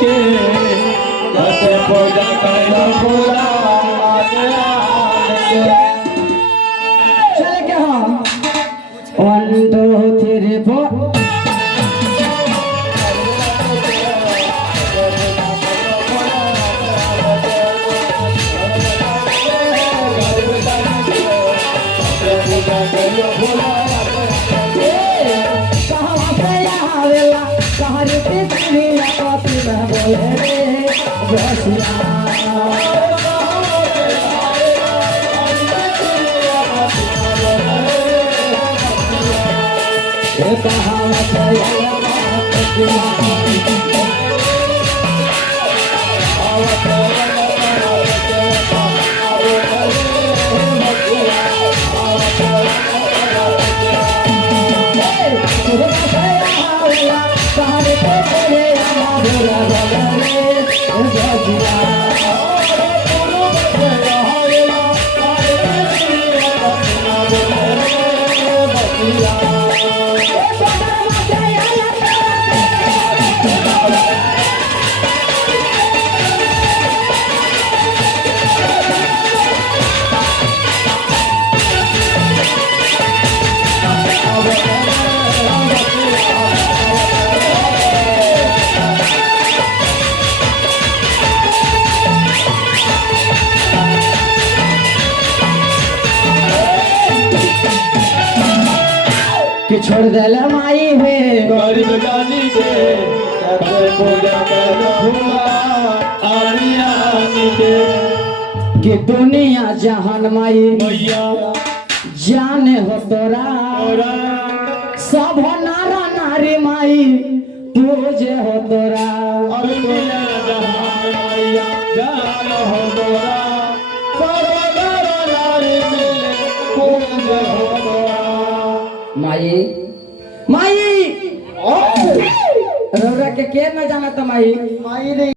के जैसे पूजा करो भोला चले क्या 1 2 3 4 कि छोड़ देला माई है गरीब जानी के जैसे पूजा करो भोला के कि दुनिया जहान माई मैया जाने हो तोरा सब नारा नारी माई पूजे हो तोरा और दुनिया जहान मैया जान हो तोरा सब नारा नारी मिले पूजे हो तोरा माई माई रौरा के न जाना तो माई माई रे